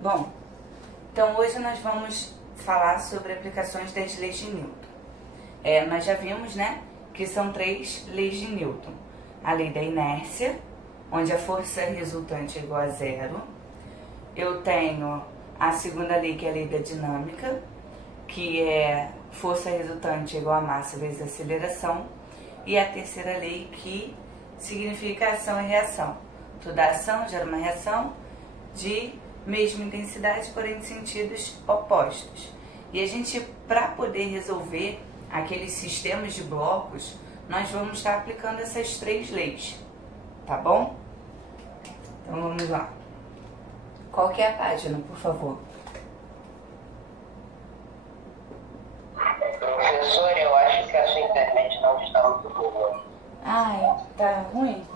Bom, então hoje nós vamos falar sobre aplicações das leis de Newton. Nós já vimos, né, que são 3 leis de Newton. A lei da inércia, onde a força resultante é igual a zero. Eu tenho a segunda lei, que é a lei da dinâmica, que é força resultante é igual a massa vezes aceleração. E a terceira lei, que significa ação e reação. Toda ação gera uma reação de mesma intensidade, porém de sentidos opostos. E a gente, para poder resolver aqueles sistemas de blocos, nós vamos estar aplicando essas 3 leis, tá bom? Então vamos lá. Qual que é a página, por favor? Professor, eu acho que a sua internet não está muito boa. Ai, tá ruim?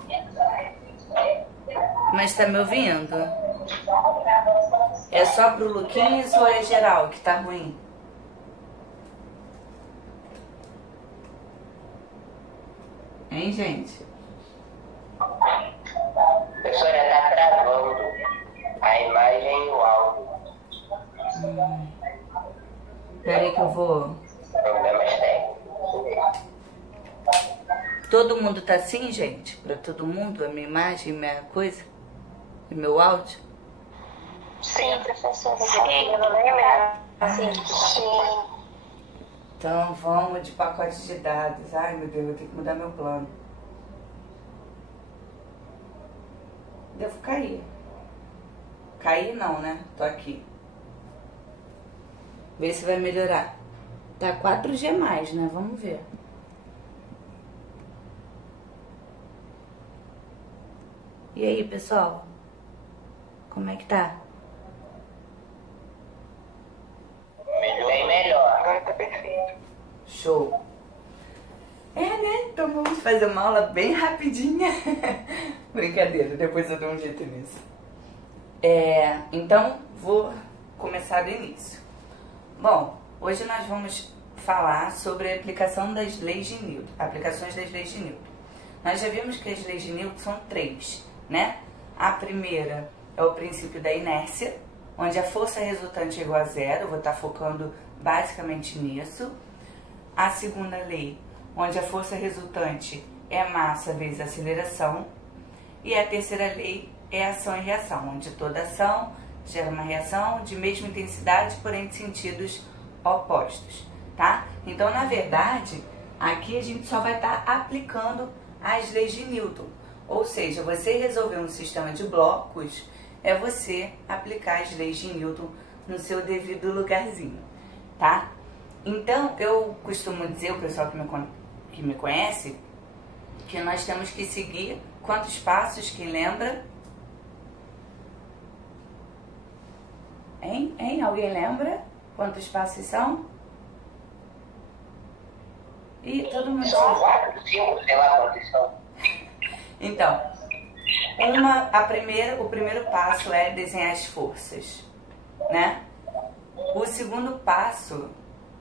Mas tá me ouvindo? É só pro Luquinhas ou é geral que tá ruim? Hein, gente? Professora, está travando a imagem e o áudio. Peraí que eu vou... Problemas técnicos. Todo mundo tá assim, gente? Pra todo mundo? A minha imagem, a minha coisa? E meu áudio? Sim, professora. Sim. Então vamos de pacote de dados. Ai, meu Deus, eu tenho que mudar meu plano. Devo cair. Cair não, né? Tô aqui. Vê se vai melhorar. Tá 4G mais, né? Vamos ver. E aí, pessoal? Como é que tá? Bem melhor. Agora tá perfeito. Show! Né? Então vamos fazer uma aula bem rapidinha. Brincadeira, depois eu dou um jeito nisso. Então, vou começar do início. Bom, hoje nós vamos falar sobre a aplicação das leis de Newton. Aplicações das leis de Newton. Nós já vimos que as leis de Newton são 3, né? A primeira é o princípio da inércia, onde a força resultante é igual a zero. Eu vou estar focando basicamente nisso. A segunda lei, onde a força resultante é massa vezes aceleração. E a terceira lei é ação e reação, onde toda ação gera uma reação de mesma intensidade, porém de sentidos opostos, tá? Então, na verdade, aqui a gente só vai estar aplicando as leis de Newton. Ou seja, você resolver um sistema de blocos é você aplicar as leis de Newton no seu devido lugarzinho, tá? Então, eu costumo dizer, o pessoal que me conhece, que nós temos que seguir quantos passos, quem lembra? Hein? Alguém lembra quantos passos são? E todo mundo São 4, 5, sei lá quantos são. Então, o primeiro passo é desenhar as forças, né? O segundo passo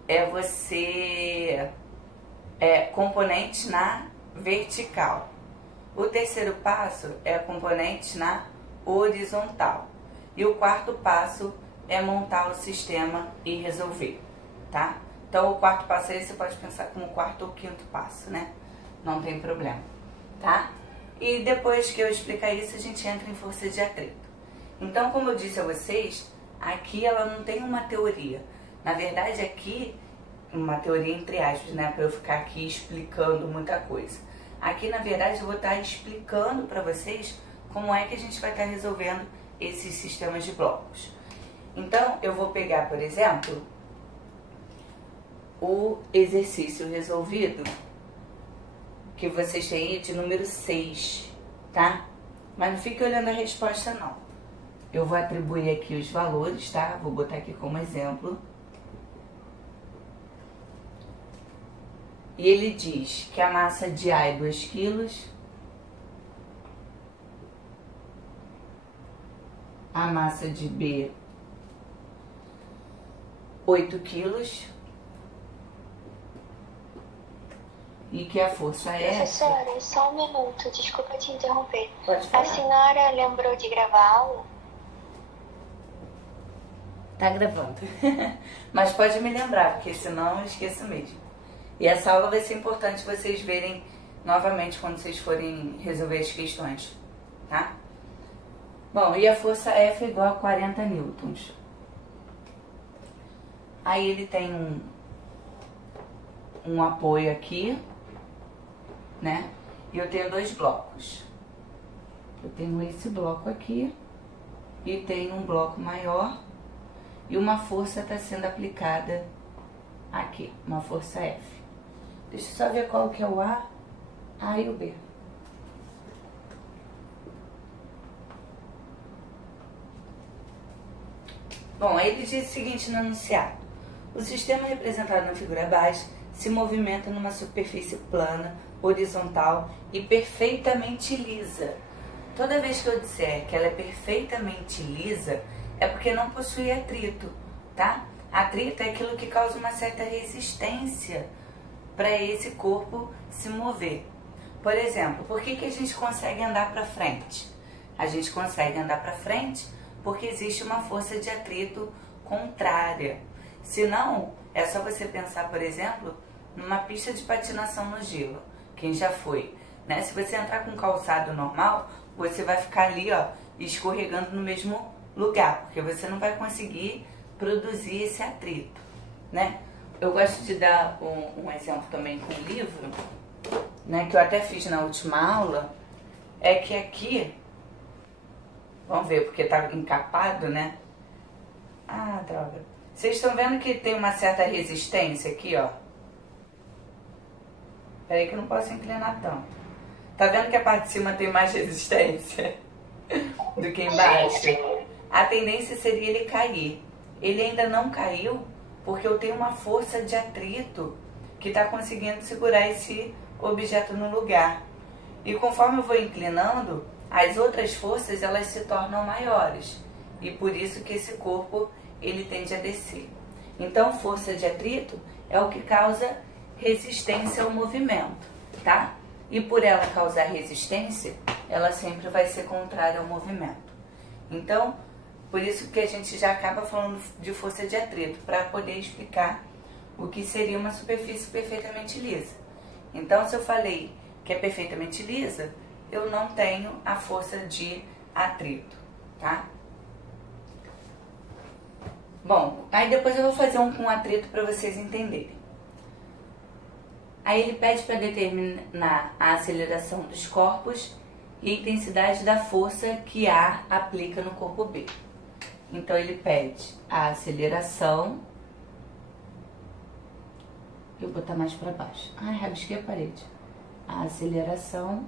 é você componentes na vertical. O terceiro passo é componentes na horizontal. E o quarto passo é montar o sistema e resolver, tá? Então, o quarto passo aí você pode pensar como o quarto ou quinto passo, né? Não tem problema, tá? E depois que eu explicar isso, a gente entra em força de atrito. Então, como eu disse a vocês, aqui ela não tem uma teoria. Na verdade, aqui, uma teoria entre aspas, né? Para eu ficar aqui explicando muita coisa. Aqui, na verdade, eu vou estar explicando para vocês como é que a gente vai estar resolvendo esses sistemas de blocos. Então, eu vou pegar, por exemplo, o exercício resolvido que vocês têm aí de número 6, tá? Mas não fique olhando a resposta, não. Eu vou atribuir aqui os valores, tá? Vou botar aqui como exemplo. E ele diz que a massa de A é 2 quilos, a massa de B 8 quilos e que a força é... Professora, só um minuto, desculpa te interromper. Pode falar. A senhora lembrou de gravar a aula? Tá gravando. Mas pode me lembrar, porque senão eu esqueço mesmo. E essa aula vai ser importante vocês verem novamente quando vocês forem resolver as questões, tá? Bom, e a força F é igual a 40 newtons. Aí ele tem um apoio aqui, né? E eu tenho dois blocos. Eu tenho esse bloco aqui e tenho um bloco maior e uma força está sendo aplicada aqui, uma força F. Deixa eu só ver qual que é o A e o B. Bom, aí ele diz o seguinte no enunciado: o sistema representado na figura abaixo se movimenta numa superfície plana, horizontal e perfeitamente lisa. Toda vez que eu disser que ela é perfeitamente lisa, é porque não possui atrito, tá? Atrito é aquilo que causa uma certa resistência para esse corpo se mover. Por exemplo, por que a gente consegue andar para frente? A gente consegue andar para frente porque existe uma força de atrito contrária. Se não, é só você pensar, por exemplo, numa pista de patinação no gelo. Quem já foi, né? Se você entrar com calçado normal, você vai ficar ali, ó, escorregando no mesmo lugar, porque você não vai conseguir produzir esse atrito, né? Eu gosto de dar um exemplo também com o livro, né, que eu até fiz na última aula, é que aqui, vamos ver, porque tá encapado, né? Ah, droga. Vocês estão vendo que tem uma certa resistência aqui, ó? Peraí que eu não posso inclinar tanto. Tá vendo que a parte de cima tem mais resistência do que embaixo? A tendência seria ele cair. Ele ainda não caiu porque eu tenho uma força de atrito que está conseguindo segurar esse objeto no lugar. E conforme eu vou inclinando, as outras forças elas se tornam maiores. E por isso que esse corpo ele tende a descer. Então, força de atrito é o que causa resistência ao movimento, tá? E por ela causar resistência, ela sempre vai ser contrária ao movimento. Então, por isso que a gente já acaba falando de força de atrito, para poder explicar o que seria uma superfície perfeitamente lisa. Então, se eu falei que é perfeitamente lisa, eu não tenho a força de atrito, tá? Bom, aí depois eu vou fazer um com atrito para vocês entenderem. Aí ele pede para determinar a aceleração dos corpos e a intensidade da força que A aplica no corpo B. Então ele pede a aceleração. Eu vou botar mais para baixo. Ai, rabisquei a parede. A aceleração.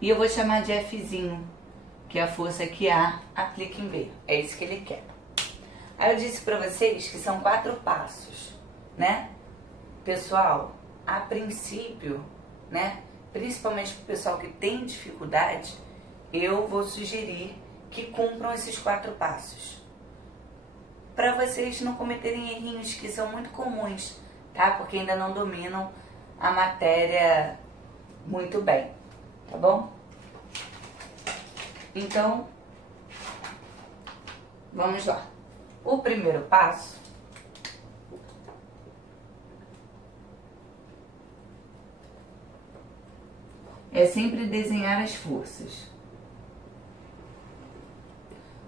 E eu vou chamar de Fzinho, que é a força que A aplica em B. É isso que ele quer. Aí eu disse para vocês que são 4 passos, né? Pessoal, a princípio, né? Principalmente para o pessoal que tem dificuldade, eu vou sugerir que cumpram esses 4 passos. Para vocês não cometerem errinhos que são muito comuns, tá? Porque ainda não dominam a matéria muito bem, tá bom? Então, vamos lá. O primeiro passo é sempre desenhar as forças.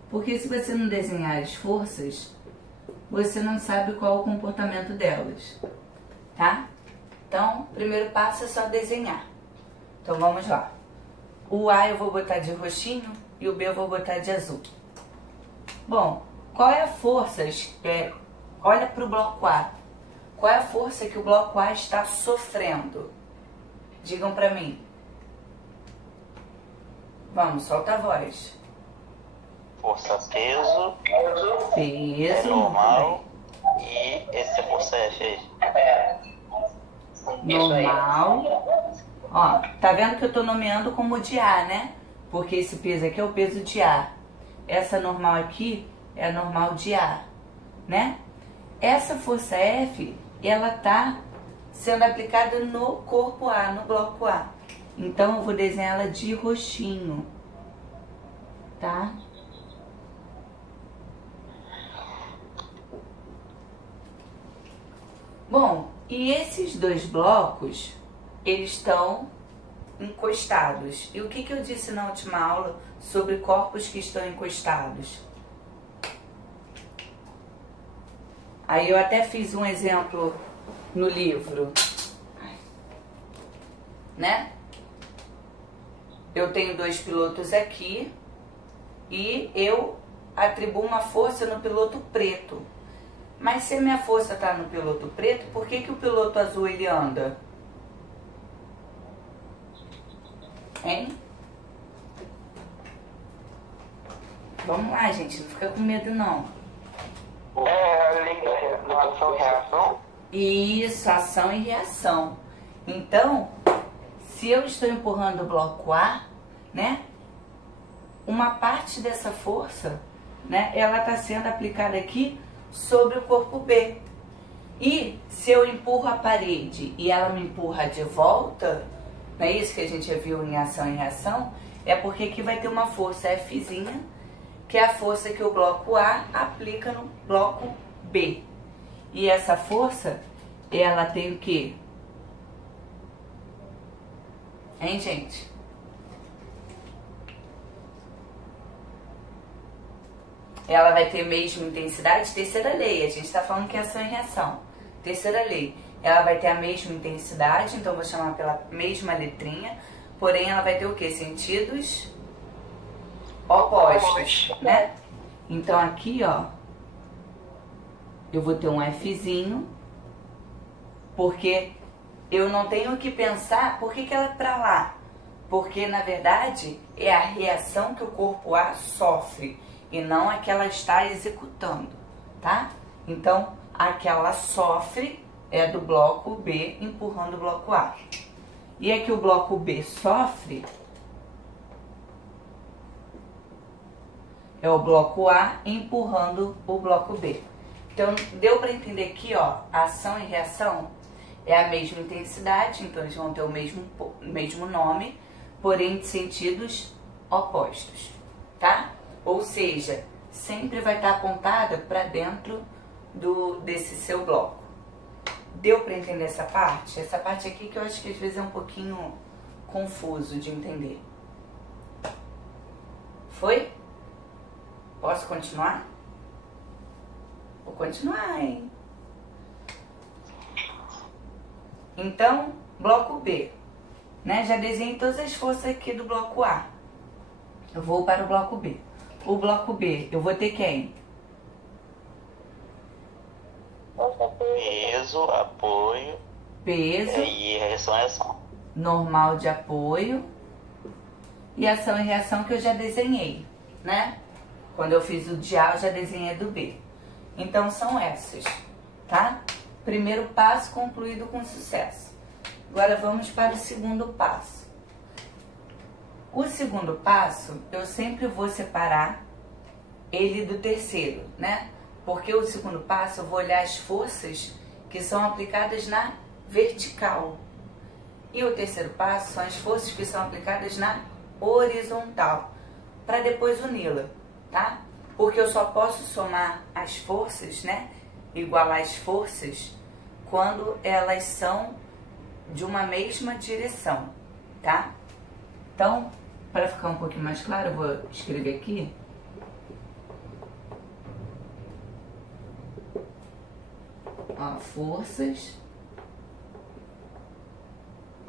Porque se você não desenhar as forças, você não sabe qual o comportamento delas, tá? Então, o primeiro passo é só desenhar. Então, vamos lá. O A eu vou botar de roxinho e o B eu vou botar de azul. Bom, qual é a força? Olha para o bloco A. Qual é a força que o bloco A está sofrendo? Digam para mim. Vamos, solta a voz. Força peso. Peso. Normal. E esse é força F aí. Normal. Ó, tá vendo que eu tô nomeando como de A, né? Porque esse peso aqui é o peso de A. Essa normal aqui é a normal de A, né? Essa força F, ela tá sendo aplicada no corpo A, no bloco A. Então, eu vou desenhar ela de roxinho, tá? Bom, e esses dois blocos, eles estão encostados. E o que eu disse na última aula sobre corpos que estão encostados? Aí eu até fiz um exemplo no livro, né? Eu tenho dois pilotos aqui e eu atribuo uma força no piloto preto. Mas se a minha força está no piloto preto, por que o piloto azul ele anda? Hein? Vamos lá, gente, não fica com medo não. É a lei da ação e reação? Isso, ação e reação. Então, se eu estou empurrando o bloco A, né? Uma parte dessa força, né? Ela está sendo aplicada aqui sobre o corpo B. E se eu empurro a parede e ela me empurra de volta, não é isso que a gente já viu em ação e reação? É porque aqui vai ter uma força Fzinha, que é a força que o bloco A aplica no bloco B. E essa força, ela tem o quê? Hein, gente? Ela vai ter mesma intensidade, terceira lei. A gente está falando que é ação e reação. Terceira lei. Ela vai ter a mesma intensidade, então vou chamar pela mesma letrinha. Porém, ela vai ter o quê? Sentidos opostos, né? Então aqui, ó, eu vou ter um Fzinho, porque eu não tenho que pensar por que ela é para lá. Porque, na verdade, é a reação que o corpo A sofre e não a que ela está executando, tá? Então, a que ela sofre é do bloco B empurrando o bloco A. E a que o bloco B sofre é o bloco A empurrando o bloco B. Então, deu para entender aqui, ó, ação e reação é a mesma intensidade, então eles vão ter o mesmo nome, porém de sentidos opostos, tá? Ou seja, sempre vai estar apontada para dentro desse seu bloco. Deu para entender essa parte? Essa parte aqui que eu acho que às vezes é um pouquinho confuso de entender. Foi? Posso continuar? Vou continuar, hein? Então, bloco B, né? Já desenhei todas as forças aqui do bloco A. Eu vou para o bloco B. O bloco B, eu vou ter quem? Peso, apoio. Peso. E reação e ação. Normal de apoio. E ação e reação que eu já desenhei, né? Quando eu fiz o de A, eu já desenhei do B. Então, são essas, tá? Primeiro passo concluído com sucesso. Agora, vamos para o segundo passo. O segundo passo, eu sempre vou separar ele do terceiro, né? Porque o segundo passo, eu vou olhar as forças que são aplicadas na vertical. E o terceiro passo são as forças que são aplicadas na horizontal, para depois uni-la, tá? Porque eu só posso somar as forças, né? Igualar as forças quando elas são de uma mesma direção, tá? Então, para ficar um pouquinho mais claro, eu vou escrever aqui. Ó, forças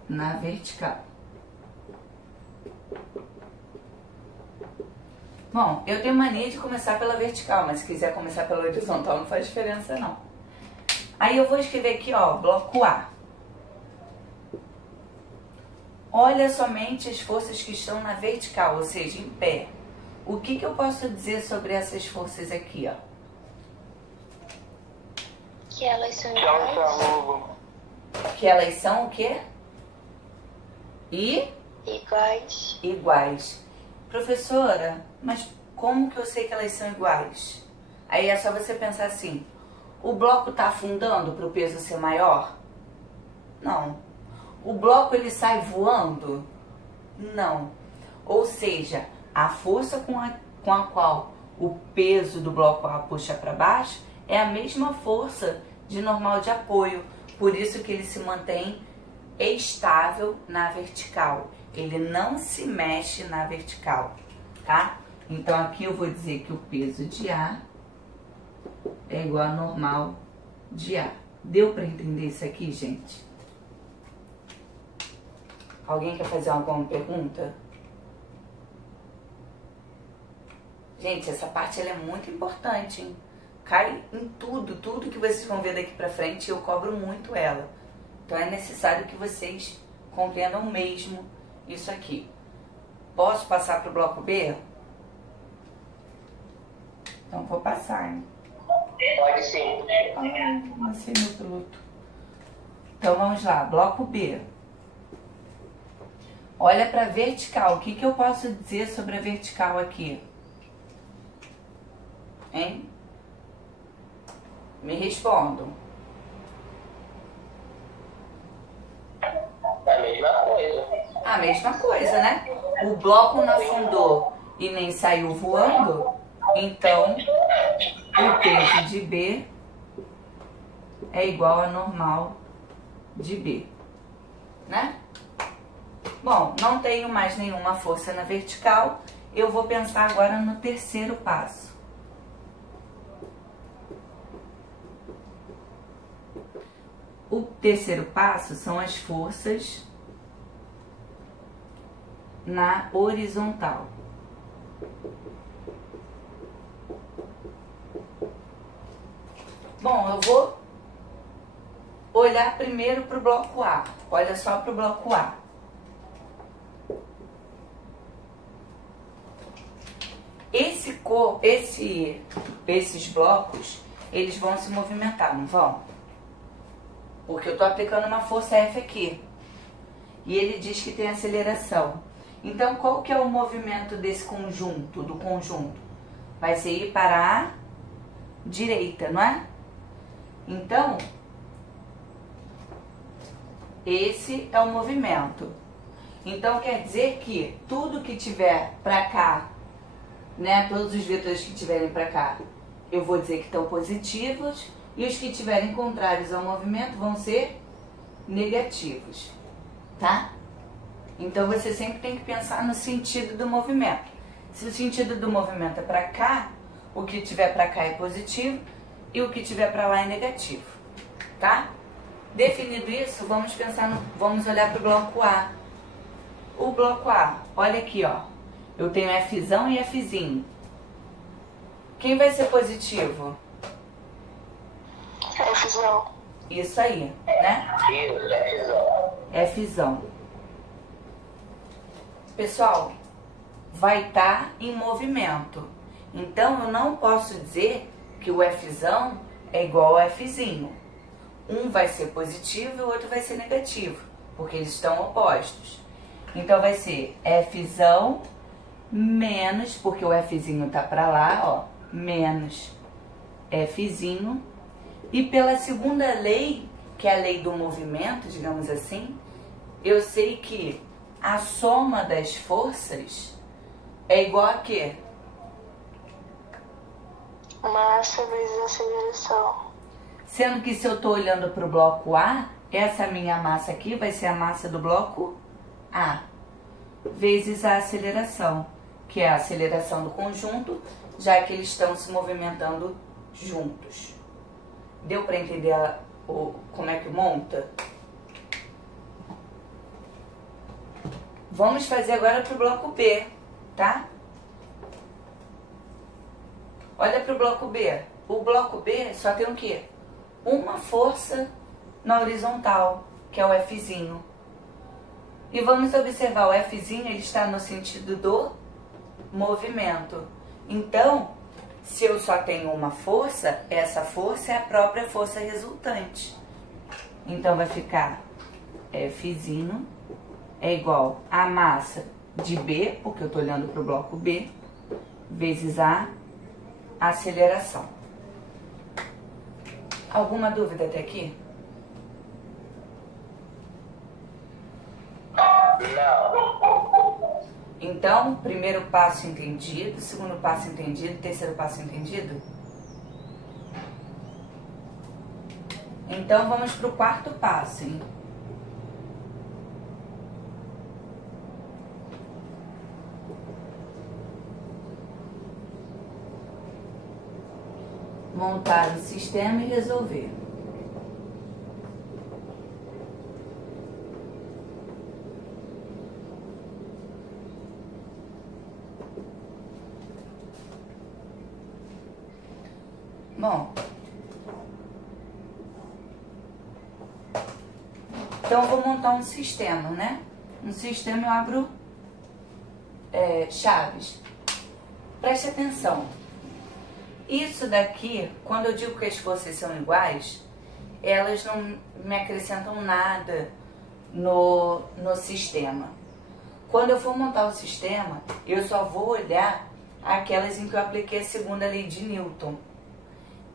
na vertical. Bom, eu tenho mania de começar pela vertical, mas se quiser começar pela horizontal não faz diferença não. Aí eu vou escrever aqui, ó, bloco A. Olha somente as forças que estão na vertical, ou seja, em pé. O que eu posso dizer sobre essas forças aqui, ó? Que elas são Que elas iguais. são Que elas são o quê? Iguais. Iguais. Professora, mas como que eu sei que elas são iguais? Aí é só você pensar assim, o bloco está afundando para o peso ser maior? Não. O bloco ele sai voando? Não. Ou seja, a força com a qual o peso do bloco A puxa para baixo é a mesma força de normal de apoio. Por isso que ele se mantém estável na vertical. Ele não se mexe na vertical, tá? Então aqui eu vou dizer que o peso de A é igual a normal de A. Deu para entender isso aqui, gente? Alguém quer fazer alguma pergunta? Gente, essa parte ela é muito importante, hein? Cai em tudo que vocês vão ver daqui pra frente, eu cobro muito ela. Então é necessário que vocês compreendam mesmo isso aqui. Posso passar pro bloco B? Então vou passar, né? Pode sim. Ai, lancei meu produto. Então vamos lá, bloco B. Olha para vertical. O que eu posso dizer sobre a vertical aqui? Hein? Me respondam. A mesma coisa. A mesma coisa, né? O bloco não afundou e nem saiu voando, então o peso de B é igual a normal de B, né? Bom, não tenho mais nenhuma força na vertical, eu vou pensar agora no terceiro passo. O terceiro passo são as forças na horizontal. Bom, eu vou olhar primeiro para o bloco A. Olha só para o bloco A. Esses blocos, eles vão se movimentar, não vão? Porque eu estou aplicando uma força F aqui. E ele diz que tem aceleração. Então, qual que é o movimento desse conjunto, do conjunto? Vai ser ir para a direita, não é? Então, esse é o movimento. Então, quer dizer que tudo que tiver para cá, né, todos os vetores que tiverem para cá, eu vou dizer que estão positivos, e os que estiverem contrários ao movimento vão ser negativos, tá? Então você sempre tem que pensar no sentido do movimento. Se o sentido do movimento é para cá, o que tiver para cá é positivo e o que tiver para lá é negativo, tá? Definido isso, vamos olhar para o bloco A. O bloco A, olha aqui, ó. Eu tenho Fzão e Fzinho. Quem vai ser positivo? Fzão. Isso aí, né? Isso, Fzão. Pessoal, vai estar em movimento. Então, eu não posso dizer que o Fzão é igual ao Fzinho. Um vai ser positivo e o outro vai ser negativo, porque eles estão opostos. Então, vai ser Fzão menos, porque o Fzinho tá para lá, ó, menos Fzinho. E pela segunda lei, que é a lei do movimento, digamos assim, eu sei que a soma das forças é igual a quê? Massa vezes aceleração. Sendo que se eu estou olhando para o bloco A, essa minha massa aqui vai ser a massa do bloco A, vezes a aceleração, que é a aceleração do conjunto, já que eles estão se movimentando juntos. Deu para entender como é que monta? Vamos fazer agora para o bloco B, tá? Olha para o bloco B. O bloco B só tem o quê? Uma força na horizontal, que é o Fzinho. E vamos observar, o Fzinho ele está no sentido do movimento. Então, se eu só tenho uma força, essa força é a própria força resultante. Então, vai ficar Fzinho é igual a massa de B, porque eu estou olhando para o bloco B, vezes a aceleração. Alguma dúvida até aqui? Não. Então, primeiro passo entendido, segundo passo entendido, terceiro passo entendido? Então, vamos para o quarto passo, hein? Montar o sistema e resolver. Bom, então eu vou montar um sistema, né? No sistema eu abro chaves. Preste atenção. Isso daqui, quando eu digo que as forças são iguais, elas não me acrescentam nada no sistema. Quando eu for montar o sistema, eu só vou olhar aquelas em que eu apliquei a segunda lei de Newton.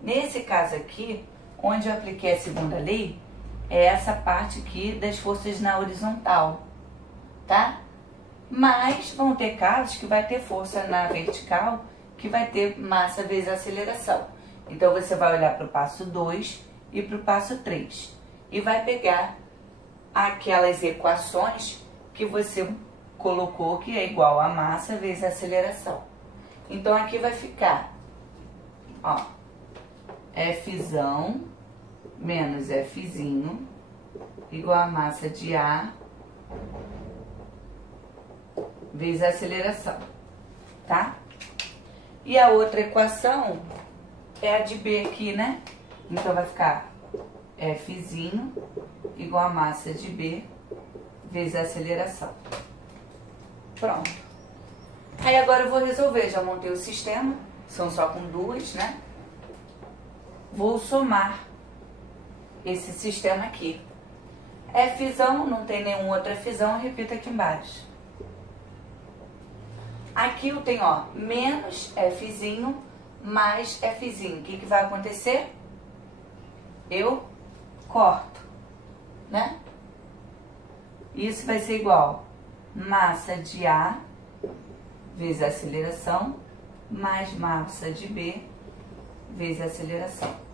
Nesse caso aqui, onde eu apliquei a segunda lei, é essa parte aqui das forças na horizontal, tá? Mas vão ter casos que vai ter força na vertical, que vai ter massa vezes aceleração. Então, você vai olhar para o passo 2 e para o passo 3. E vai pegar aquelas equações que você colocou, que é igual a massa vezes aceleração. Então, aqui vai ficar, ó, Fzão menos Fzinho igual a massa de A vezes a aceleração, tá? E a outra equação é a de B aqui, né? Então, vai ficar Fzinho igual a massa de B vezes a aceleração. Pronto. Aí, agora eu vou resolver. Já montei o sistema, são só com duas, né? Vou somar esse sistema aqui. Fzão, não tem nenhum outro Fzão, repito aqui embaixo. Aqui eu tenho, ó, menos Fzinho mais Fzinho. O que vai acontecer? Eu corto, né? Isso vai ser igual massa de A vezes a aceleração mais massa de B vezes a aceleração.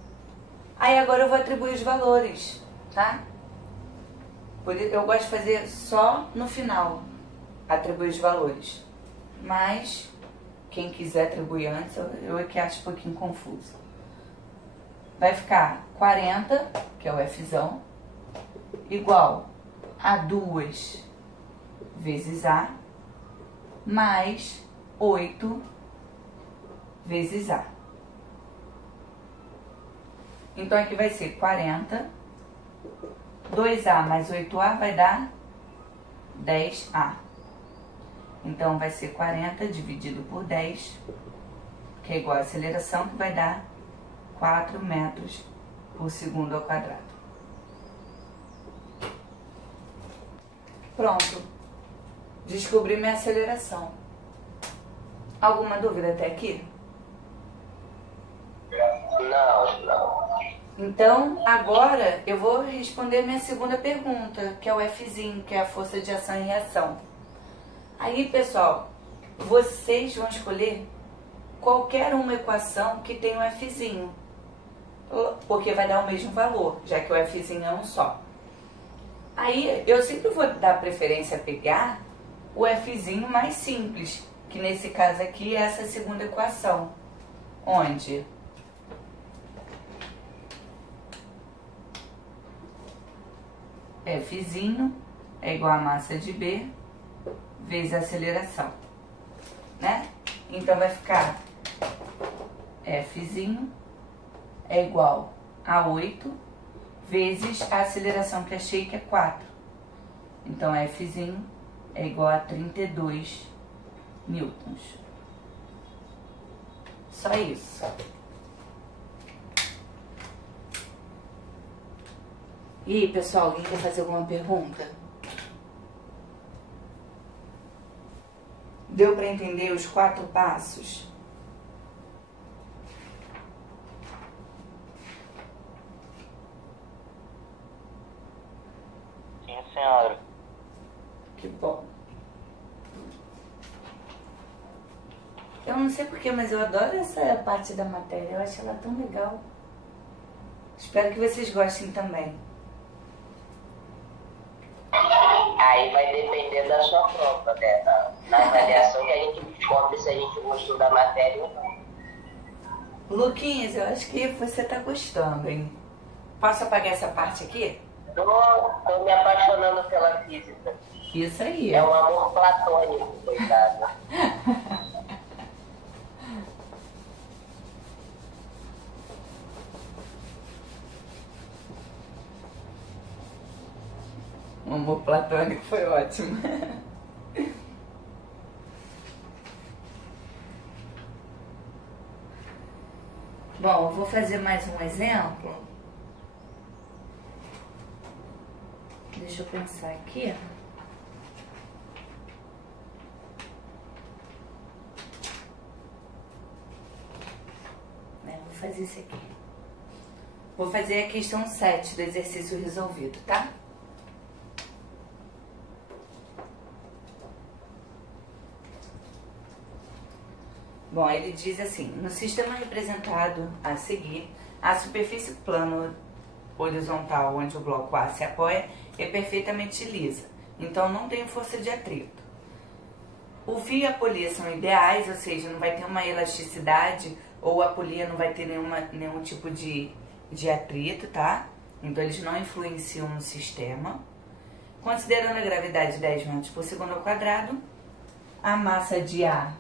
Aí agora eu vou atribuir os valores, tá? Eu gosto de fazer só no final, atribuir os valores. Mas, quem quiser atribuir antes, eu é que acho um pouquinho confuso. Vai ficar 40, que é o Fzão, igual a 2 vezes A, mais 8 vezes A. Então, aqui vai ser 40, 2A mais 8A vai dar 10A. Então, vai ser 40 dividido por 10, que é igual a aceleração, que vai dar 4 metros por segundo ao quadrado. Pronto. Descobri minha aceleração. Alguma dúvida até aqui? Não. Então, agora eu vou responder minha segunda pergunta, que é o Fzinho, que é a força de ação e reação. Aí, pessoal, vocês vão escolher qualquer uma equação que tenha um Fzinho, porque vai dar o mesmo valor, já que o Fzinho é um só. Aí, eu sempre vou dar preferência a pegar o Fzinho mais simples, que nesse caso aqui é essa segunda equação, onde Fzinho é igual a massa de B vezes a aceleração, né? Então, vai ficar Fzinho é igual a 8 vezes a aceleração que achei, que é 4. Então, Fzinho é igual a 32 newtons. Só isso. E aí, pessoal, alguém quer fazer alguma pergunta? Deu para entender os 4 passos? Sim, senhora. Que bom. Eu não sei porquê, mas eu adoro essa parte da matéria. Eu acho ela tão legal. As Espero que vocês gostem também. Aí vai depender da sua prova, né? Na avaliação que a gente descobre se a gente gostou da matéria ou não. Luquinhas, eu acho que você tá gostando, hein? Posso apagar essa parte aqui? Tô me apaixonando pela física. Isso aí. É um amor platônico, coitado. O amor platônico foi ótimo. Bom, eu vou fazer mais um exemplo. Deixa eu pensar aqui. Vou fazer isso aqui. Vou fazer a questão 7 do exercício resolvido, tá? Bom, ele diz assim: no sistema representado a seguir, a superfície plana horizontal onde o bloco A se apoia é perfeitamente lisa, então não tem força de atrito. O fio e a polia são ideais, ou seja, não vai ter uma elasticidade ou a polia não vai ter nenhum tipo de atrito, tá? Então eles não influenciam no sistema. Considerando a gravidade de 10 metros por segundo ao quadrado, a massa de A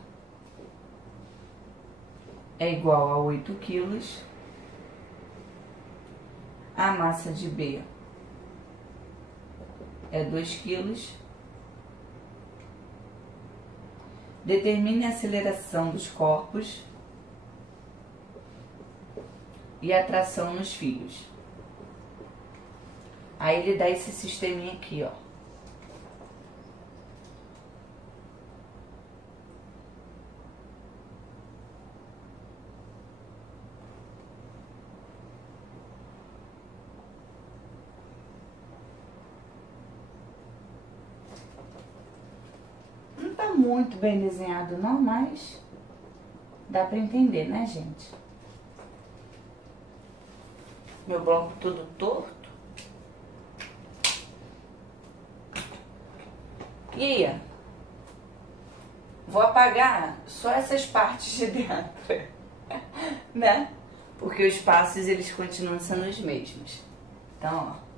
é igual a 8 quilos, a massa de B é 2 quilos. Determine a aceleração dos corpos e a tração nos fios. Aí ele dá esse sisteminha aqui, ó. Não tá muito bem desenhado não, mas dá pra entender, né, gente? Meu bloco todo torto. E vou apagar só essas partes de dentro, né? Porque os passos eles continuam sendo os mesmos. Então, ó.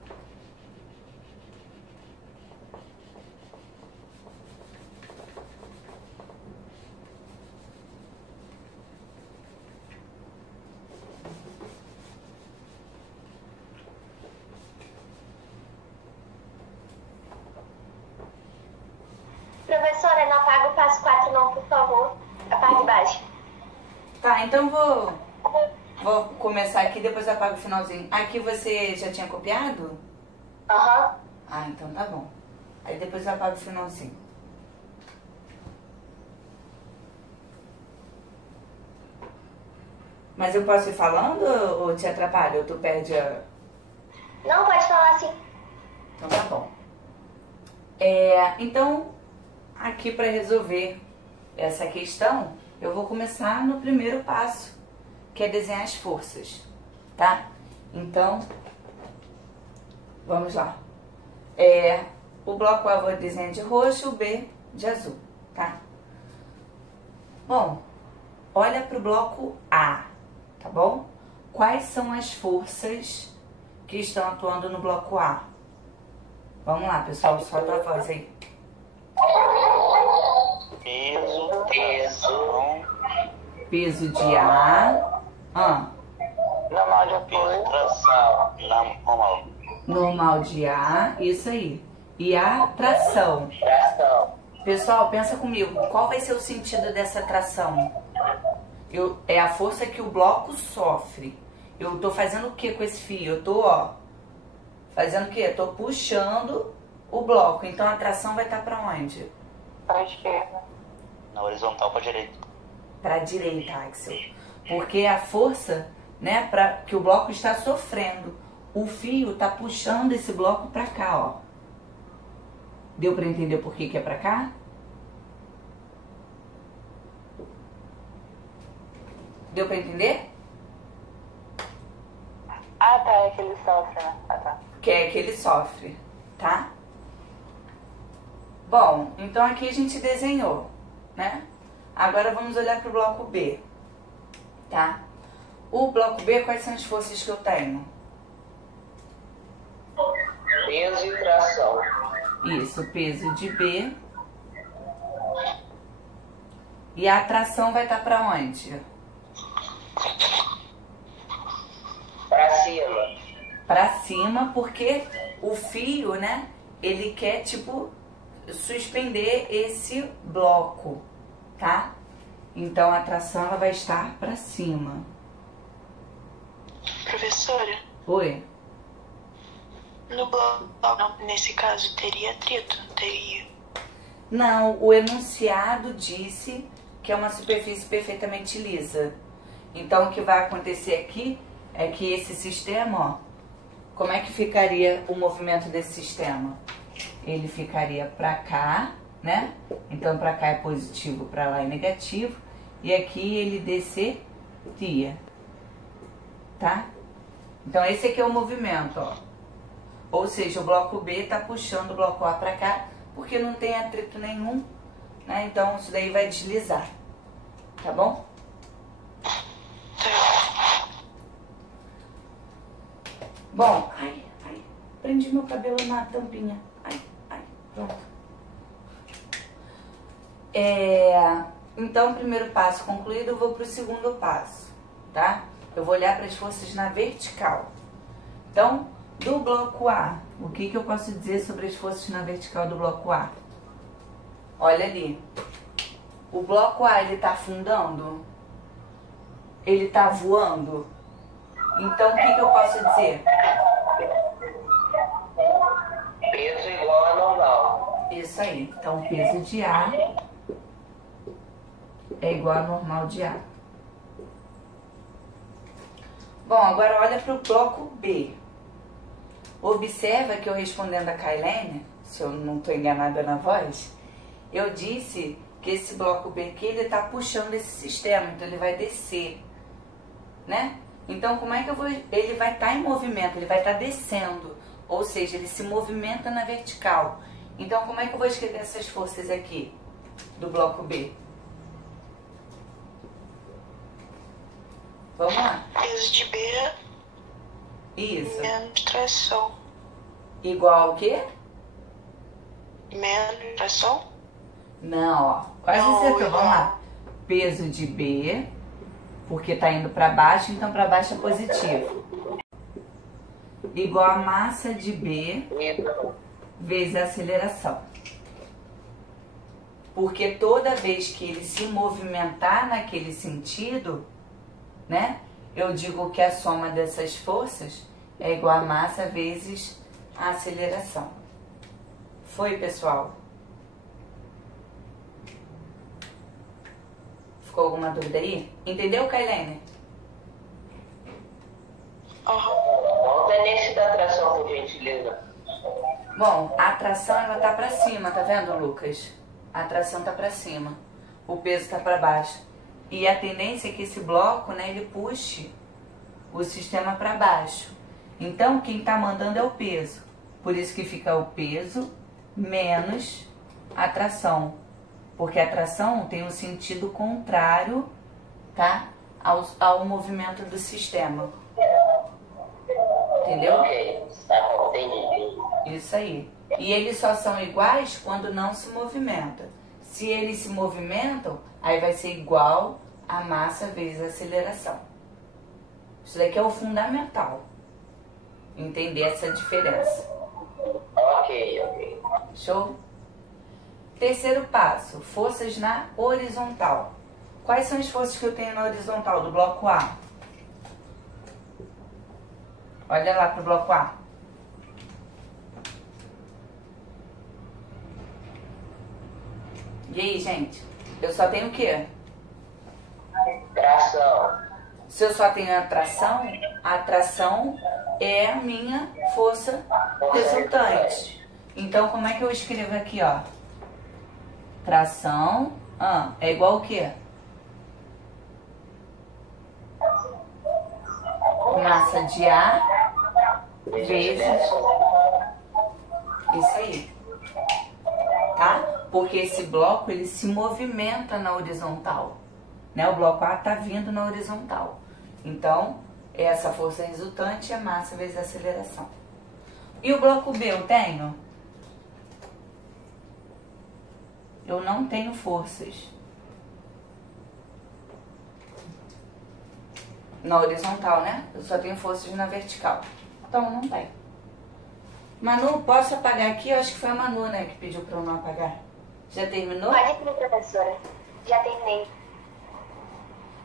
Professora, não apaga o passo 4 não, por favor. A parte de baixo. Tá, então vou começar aqui, depois eu apago o finalzinho. Aqui você já tinha copiado? Aham. Ah, então tá bom. Aí depois eu apago o finalzinho. Mas eu posso ir falando ou te atrapalha? Ou tu perde a... Não, pode falar assim. Então tá bom. Então, aqui para resolver essa questão, eu vou começar no primeiro passo, que é desenhar as forças, tá? Então, vamos lá. O bloco A eu vou desenhar de roxo, o B de azul, tá? Bom, olha para o bloco A, tá bom? Quais são as forças que estão atuando no bloco A? Vamos lá, pessoal, solta a voz aí. Peso de A. Normal de apoio, tração. Normal. Normal de A, isso aí. E a tração. Tração. Pessoal, pensa comigo, qual vai ser o sentido dessa tração? É a força que o bloco sofre. Eu tô fazendo o que com esse fio? Eu tô, ó, fazendo o que? Eu tô puxando o bloco. Então a tração vai estar para onde? Para a esquerda. Na horizontal para direita. Para a direita, Axel. Porque a força, né, que o bloco está sofrendo. O fio tá puxando esse bloco para cá, ó. Deu para entender por que é para cá? Deu para entender? Ah, tá. que ele sofre, né? Ah, tá. Que é que ele sofre, tá? Bom, então aqui a gente desenhou, né? Agora vamos olhar para o bloco B, tá? O bloco B, quais são as forças que eu tenho? Peso e tração. Isso, peso de B. E a atração vai estar para onde? Pra cima. Para cima, porque o fio, né? Ele quer, tipo, suspender esse bloco, tá? Então a atração ela vai estar para cima. Professora, Oi? no bloco, nesse caso, teria atrito, não teria? Não, o enunciado disse que é uma superfície perfeitamente lisa. Então o que vai acontecer aqui é que esse sistema, ó, como é que ficaria o movimento desse sistema? Ele ficaria para cá, né? Então para cá é positivo, para lá é negativo. E aqui ele desceria, tá? Então esse aqui é o movimento, ó. Ou seja, o bloco B está puxando o bloco A para cá, porque não tem atrito nenhum, né? Então isso daí vai deslizar, tá bom? Bom, ai, prendi meu cabelo na tampinha. Pronto. Então, primeiro passo concluído, eu vou para o segundo passo, tá? Eu vou olhar para as forças na vertical. Então, do bloco A, o que eu posso dizer sobre as forças na vertical do bloco A? Olha ali. O bloco A, ele tá afundando? Ele tá voando? Então, o que eu posso dizer? Peso igual a normal. Isso aí. Então, o peso de A é igual ao normal de A. Bom, agora olha para o bloco B. Observa que eu respondendo a Kailene, se eu não estou enganada na voz, eu disse que esse bloco B aqui, ele está puxando esse sistema, então ele vai descer, né? Então, como é que eu vou... Ele vai estar em movimento, ele vai estar descendo, ou seja, ele se movimenta na vertical. Então, como é que eu vou escrever essas forças aqui do bloco B? Vamos lá. Peso de B Isso. menos tração. Igual ao quê? Menos tração? Não, ó. Quase Não, acertou. igual. Vamos lá. Peso de B, porque tá indo para baixo, então para baixo é positivo. Igual a massa de B vezes a aceleração. Porque toda vez que ele se movimentar naquele sentido, né? Eu digo que a soma dessas forças é igual a massa vezes a aceleração. Foi, pessoal? Ficou alguma dúvida aí? Entendeu, Kailene? Volta nesse da tração, por gentileza. Bom, a atração ela tá pra cima, tá vendo, Lucas? A atração tá pra cima. O peso tá pra baixo. E a tendência é que esse bloco, né, ele puxe o sistema para baixo. Então, quem está mandando é o peso. Por isso que fica o peso menos a tração. Porque a tração tem um sentido contrário, tá, ao movimento do sistema. Entendeu? Ok, tá bom, entendi. Isso aí. E eles só são iguais quando não se movimentam. Se eles se movimentam, aí vai ser igual a massa vezes a aceleração. Isso daqui é o fundamental. Entender essa diferença. Ok. Show? Terceiro passo, forças na horizontal. Quais são as forças que eu tenho na horizontal do bloco A? Olha lá pro bloco A. E aí, gente? Eu só tenho o quê? Tração. Se eu só tenho a tração é a minha força resultante. Então, como é que eu escrevo aqui, ó? Tração é igual ao quê? Massa de A vezes... Isso aí. Tá? Porque esse bloco, ele se movimenta na horizontal. Né? O bloco A está vindo na horizontal. Então, essa força resultante é massa vezes aceleração. E o bloco B eu tenho? Eu não tenho forças. Na horizontal, né? Eu só tenho forças na vertical. Então, não tem. Manu, posso apagar aqui? Eu acho que foi a Manu, né, que pediu pra eu não apagar. Já terminou? Pode ir, professora. Já terminei.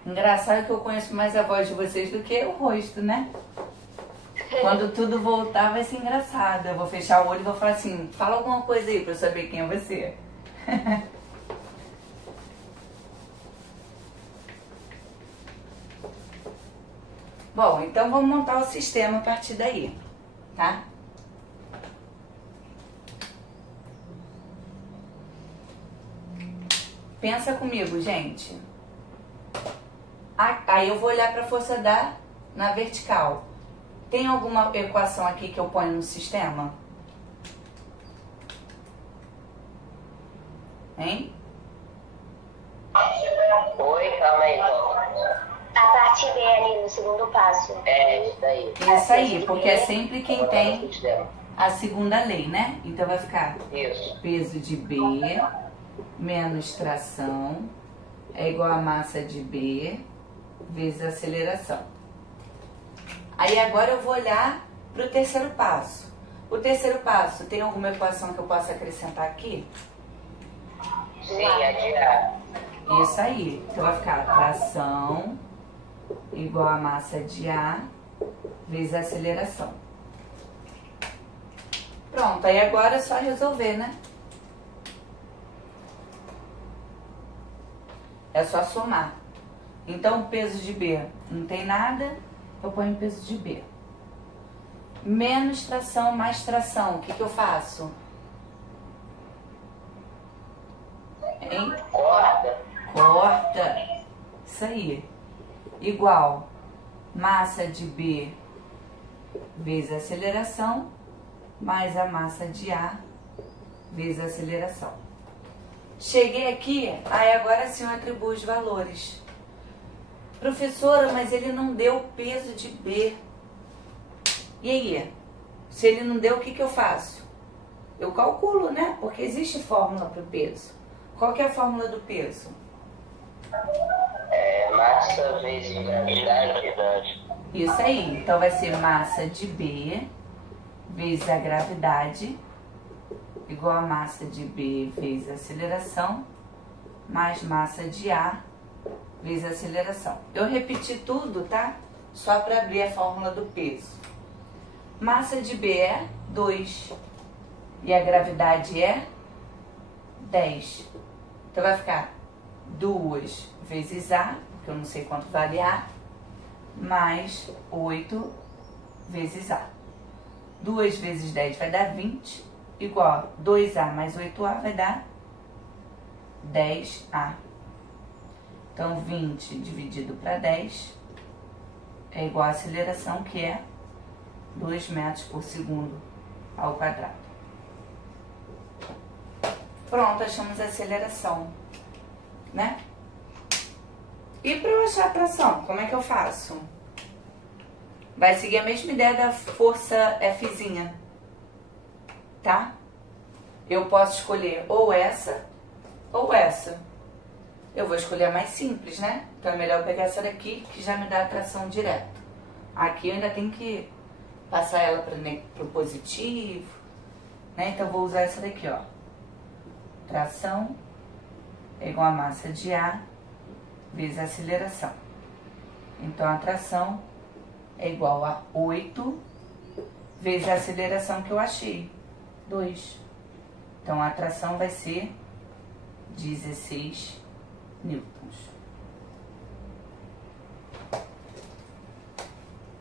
Engraçado que eu conheço mais a voz de vocês do que o rosto, né? Quando tudo voltar vai ser engraçado. Eu vou fechar o olho e vou falar assim, fala alguma coisa aí pra eu saber quem é você. Bom, então vamos montar o sistema a partir daí, tá? Pensa comigo, gente. Aí eu vou olhar para a força na vertical. Tem alguma equação aqui que eu ponho no sistema? Hein? Oi, calma aí, então. A parte B ali no segundo passo. É, isso daí. Isso aí, porque é sempre quem Botar no tem sistema. a segunda lei, né? Então vai ficar Isso. peso de B menos tração é igual a massa de B vezes aceleração. Aí agora eu vou olhar para o terceiro passo. O terceiro passo, tem alguma equação que eu possa acrescentar aqui? Sim, adiar. Isso aí. Então vai ficar tração igual a massa de A vezes aceleração. Pronto, aí agora é só resolver, né? É só somar. Então, o peso de B não tem nada, eu ponho o peso de B. Menos tração, mais tração. O que que eu faço? Hein? Corta. Corta. Isso aí. Igual massa de B vezes aceleração mais a massa de A vezes aceleração. Cheguei aqui, aí agora sim eu atribuo os valores. Professora, mas ele não deu o peso de B. E aí? Se ele não deu, o que que eu faço? Eu calculo, né? Porque existe fórmula para o peso. Qual que é a fórmula do peso? É massa vezes gravidade. Isso aí. Então vai ser massa de B vezes a gravidade igual a massa de B vezes a aceleração mais massa de A vezes a aceleração. Eu repeti tudo, tá? Só para abrir a fórmula do peso. Massa de B é 2 e a gravidade é 10. Então vai ficar 2 vezes A, porque eu não sei quanto vale A, mais 8 vezes A. 2 vezes 10 vai dar 20, igual a 2A mais 8A vai dar 10A. Então, 20 dividido para 10 é igual a aceleração, que é 2 metros por segundo ao quadrado. Pronto, achamos a aceleração, né? E para eu achar a tração, como é que eu faço? Vai seguir a mesma ideia da força Fzinha, tá? Eu posso escolher ou essa ou essa. Eu vou escolher a mais simples, né? Então é melhor eu pegar essa daqui, que já me dá a tração direto. Aqui eu ainda tenho que passar ela para o positivo, né? Então eu vou usar essa daqui, ó. Tração é igual a massa de A vezes a aceleração. Então a tração é igual a 8 vezes a aceleração que eu achei, 2. Então a tração vai ser 16 newtons.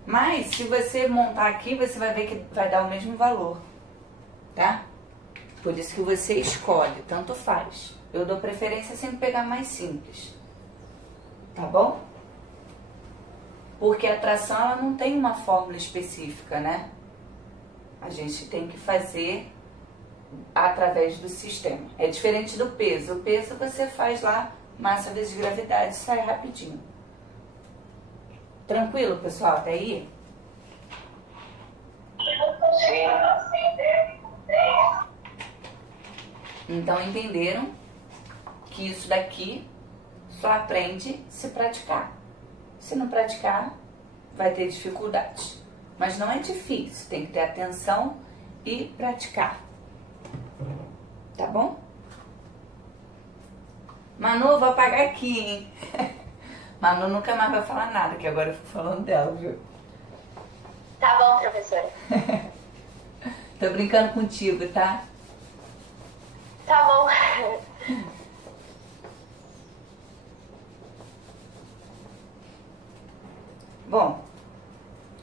Mas se você montar aqui, você vai ver que vai dar o mesmo valor, tá? Por isso que você escolhe, tanto faz. Eu dou preferência sempre pegar mais simples, tá bom? Porque a tração ela não tem uma fórmula específica, né? A gente tem que fazer através do sistema. É diferente do peso. O peso você faz lá, massa vezes gravidade, sai rapidinho. Tranquilo, pessoal, até aí? Sim. Então entenderam que isso daqui só aprende se praticar. Se não praticar, vai ter dificuldade. Mas não é difícil, tem que ter atenção e praticar. Tá bom? Manu, vou apagar aqui, hein? Manu nunca mais vai falar nada, que agora eu fico falando dela, viu? Tá bom, professora. Tô brincando contigo, tá? Tá bom. Bom,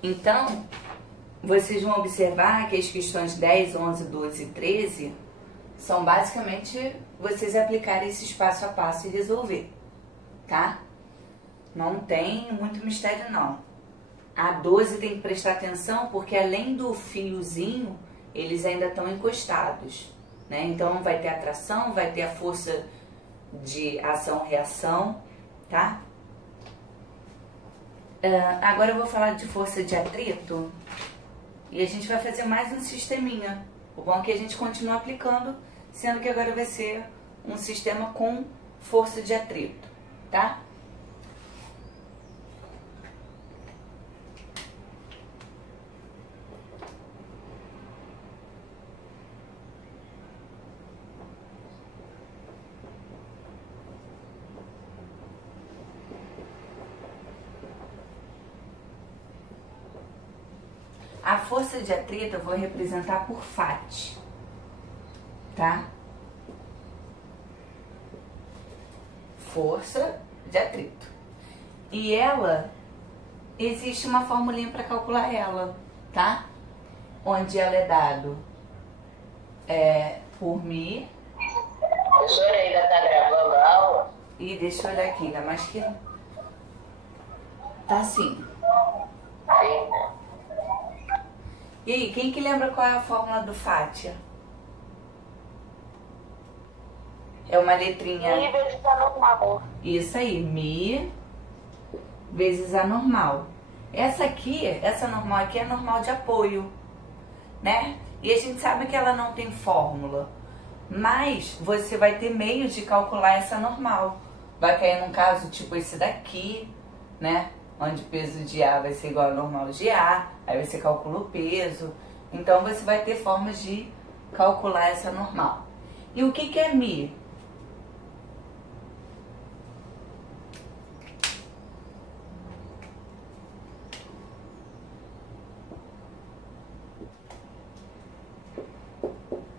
então, vocês vão observar que as questões 10, 11, 12 e 13 são basicamente vocês aplicarem esse passo a passo e resolver, tá? Não tem muito mistério, não. A 12 tem que prestar atenção porque além do fiozinho, eles ainda estão encostados, né? Então vai ter atração, vai ter a força de ação-reação, tá? Agora eu vou falar de força de atrito e a gente vai fazer mais um sisteminha. O bom é que a gente continua aplicando, sendo que agora vai ser um sistema com força de atrito, tá? A força de atrito eu vou representar por Φ, tá? Força de atrito. E ela, existe uma formulinha para calcular ela, tá? Onde ela é dado por μ. Professora, ainda tá gravando a aula? E deixa eu olhar aqui, ainda mais que tá assim. Sim. E aí, quem que lembra qual é a fórmula do Fátia? É uma letrinha... Mi vezes a normal. Isso aí, Mi vezes a normal. Essa aqui, essa normal aqui é normal de apoio, né? E a gente sabe que ela não tem fórmula, mas você vai ter meios de calcular essa normal. Vai cair num caso tipo esse daqui, né? Onde o peso de A vai ser igual ao normal de A, aí você calcula o peso. Então você vai ter formas de calcular essa normal. E o que é Mi?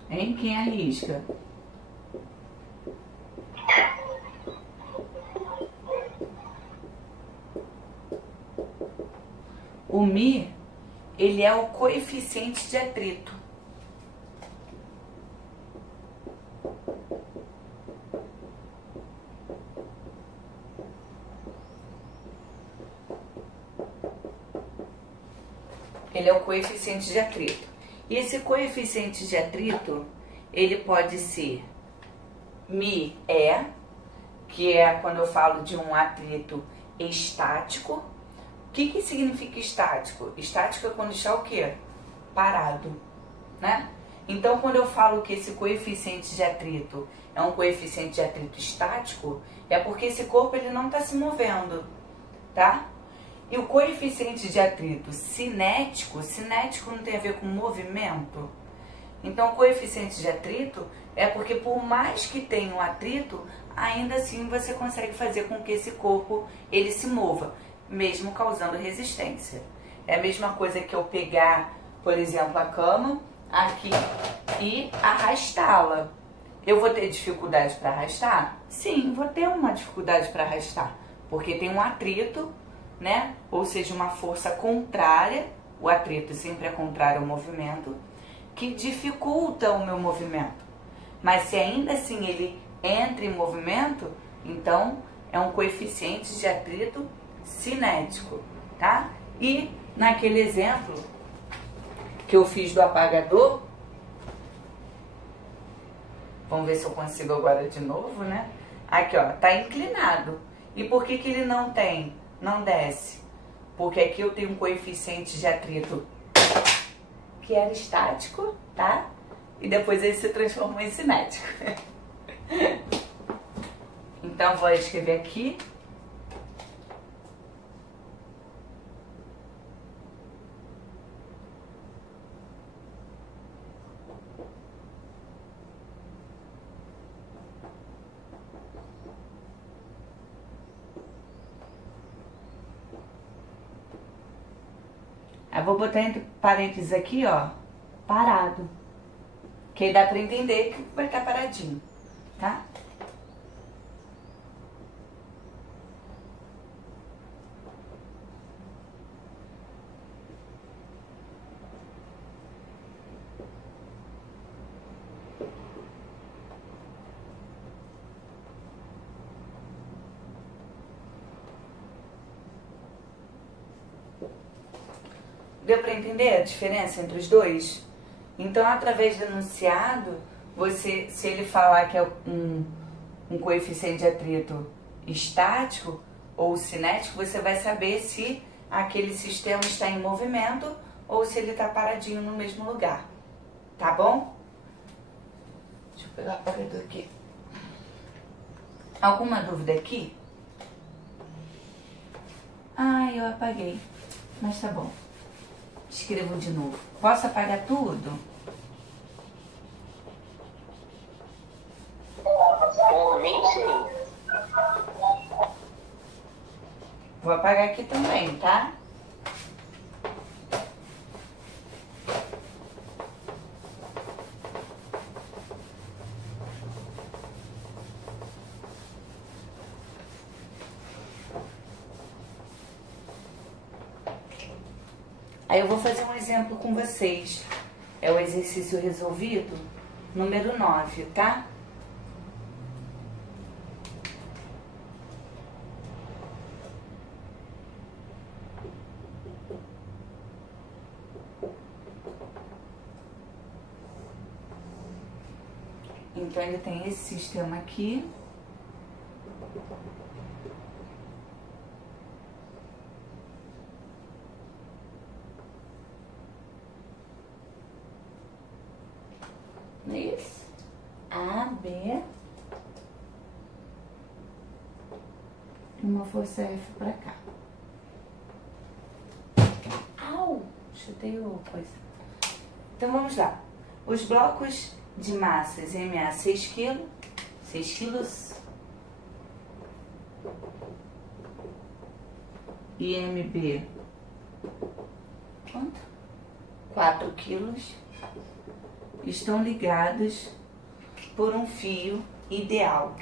Hein? Quem arrisca? O Mi, ele é o coeficiente de atrito. Ele é o coeficiente de atrito. E esse coeficiente de atrito, ele pode ser μe, que é quando eu falo de um atrito estático. O que significa estático? Estático é quando está o quê? Parado, né? Então, quando eu falo que esse coeficiente de atrito é um coeficiente de atrito estático, é porque esse corpo ele não está se movendo, tá? E o coeficiente de atrito cinético, cinético não tem a ver com movimento. Então, o coeficiente de atrito é porque por mais que tenha um atrito, ainda assim você consegue fazer com que esse corpo ele se mova, mesmo causando resistência. É a mesma coisa que eu pegar, por exemplo, a cama aqui e arrastá-la. Eu vou ter dificuldade para arrastar? Sim, vou ter uma dificuldade para arrastar, porque tem um atrito, né? Ou seja, uma força contrária, o atrito sempre é contrário ao movimento, que dificulta o meu movimento. Mas se ainda assim ele entra em movimento, então é um coeficiente de atrito cinético, tá? E naquele exemplo que eu fiz do apagador. Vamos ver se eu consigo agora de novo, né? Aqui, ó, tá inclinado. E por que que ele não desce? Porque aqui eu tenho um coeficiente de atrito que era estático, tá? E depois ele se transformou em cinético. Então, vou escrever aqui. Eu vou botar entre parênteses aqui, ó, parado. Que aí dá pra entender que vai estar paradinho, tá? Deu para entender a diferença entre os dois? Então, através do enunciado, você, se ele falar que é um coeficiente de atrito estático ou cinético, você vai saber se aquele sistema está em movimento ou se ele está paradinho no mesmo lugar. Tá bom? Deixa eu pegar o apagador aqui. Alguma dúvida aqui? Ai, eu apaguei. Mas tá bom. Escrevo de novo. Posso apagar tudo? Por mim, sim. Vou apagar aqui também, tá? Aí eu vou fazer um exemplo com vocês. É o exercício resolvido, número 9, tá? Então ele tem esse sistema aqui. Isso. A, B. Uma força F pra cá. Au! Chutei o coisa. Então vamos lá. Os blocos de massas MA 6 kg, 6 quilos. E MB quanto? 4 quilos. Estão ligados por um fio ideal.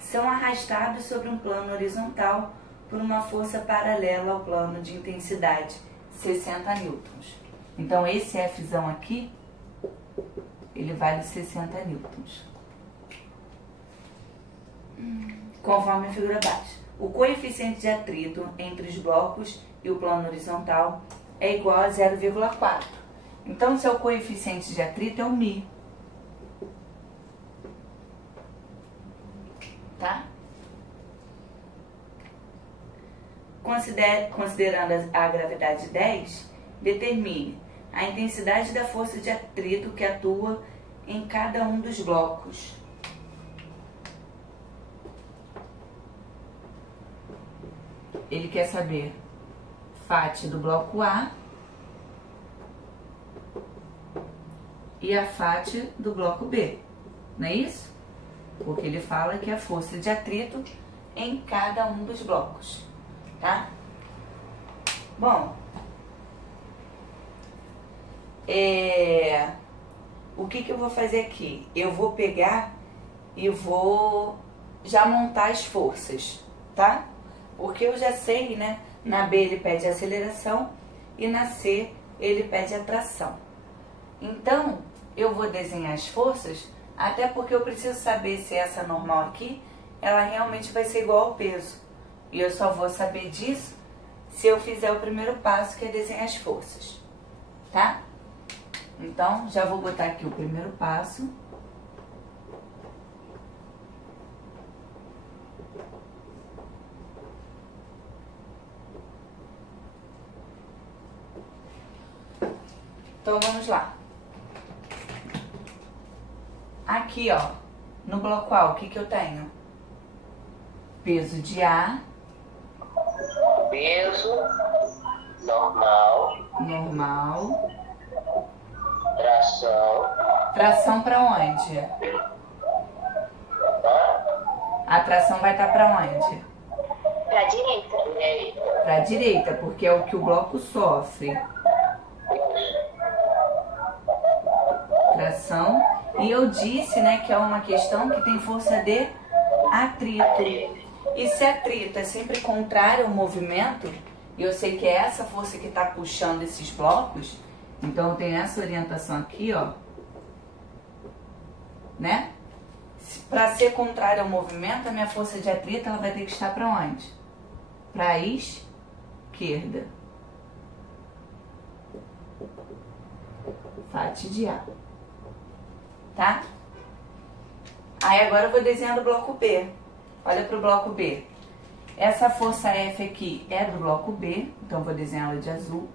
São arrastados sobre um plano horizontal por uma força paralela ao plano de intensidade, 60 newtons. Então, esse Fzão aqui, ele vale 60 newtons. Conforme a figura abaixo. O coeficiente de atrito entre os blocos e o plano horizontal é igual a 0,4. Então, seu coeficiente de atrito é o μ. Tá? Considerando a gravidade 10, determine a intensidade da força de atrito que atua em cada um dos blocos. Ele quer saber FAT do bloco A e a FAT do bloco B, não é isso? Porque ele fala que é a força de atrito em cada um dos blocos, tá? Bom, o que eu vou fazer aqui? Eu vou pegar e vou já montar as forças, tá? Porque eu já sei, né? Na B ele pede aceleração e na C ele pede atração. Então, eu vou desenhar as forças, até porque eu preciso saber se essa normal aqui, ela realmente vai ser igual ao peso. E eu só vou saber disso se eu fizer o primeiro passo, que é desenhar as forças, tá? Então, já vou botar aqui o primeiro passo. Então, vamos lá. Aqui, ó, no bloco A, o que eu tenho? Peso de A. Peso normal. Normal. Tração. Tração pra onde? A tração vai estar pra onde? Pra direita. Pra direita, porque é o que o bloco sofre. Tração. E eu disse, né, que é uma questão que tem força de atrito. E se atrito é sempre contrário ao movimento, e eu sei que é essa força que está puxando esses blocos, então eu tenho essa orientação aqui, ó, né? Para ser contrário ao movimento, a minha força de atrito ela vai ter que estar para onde? Para a esquerda. Fat de A. Tá? Aí agora eu vou desenhando o bloco B. Olha para o bloco B. Essa força F aqui é do bloco B, então eu vou desenhar ela de azul.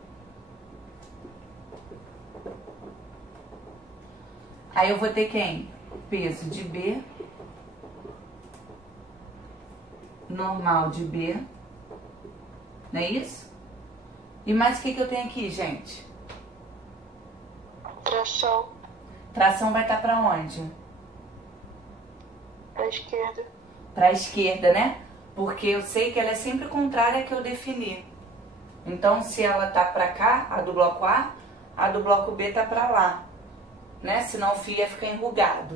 Aí eu vou ter quem? Peso de B, normal de B, não é isso? E mais o que eu tenho aqui, gente? Tração. Tração vai estar para onde? Pra esquerda. Para a esquerda, né? Porque eu sei que ela é sempre contrária à que eu defini. Então, se ela tá para cá, a do bloco A, a do bloco B tá para lá, né? Senão o fio ia ficar enrugado.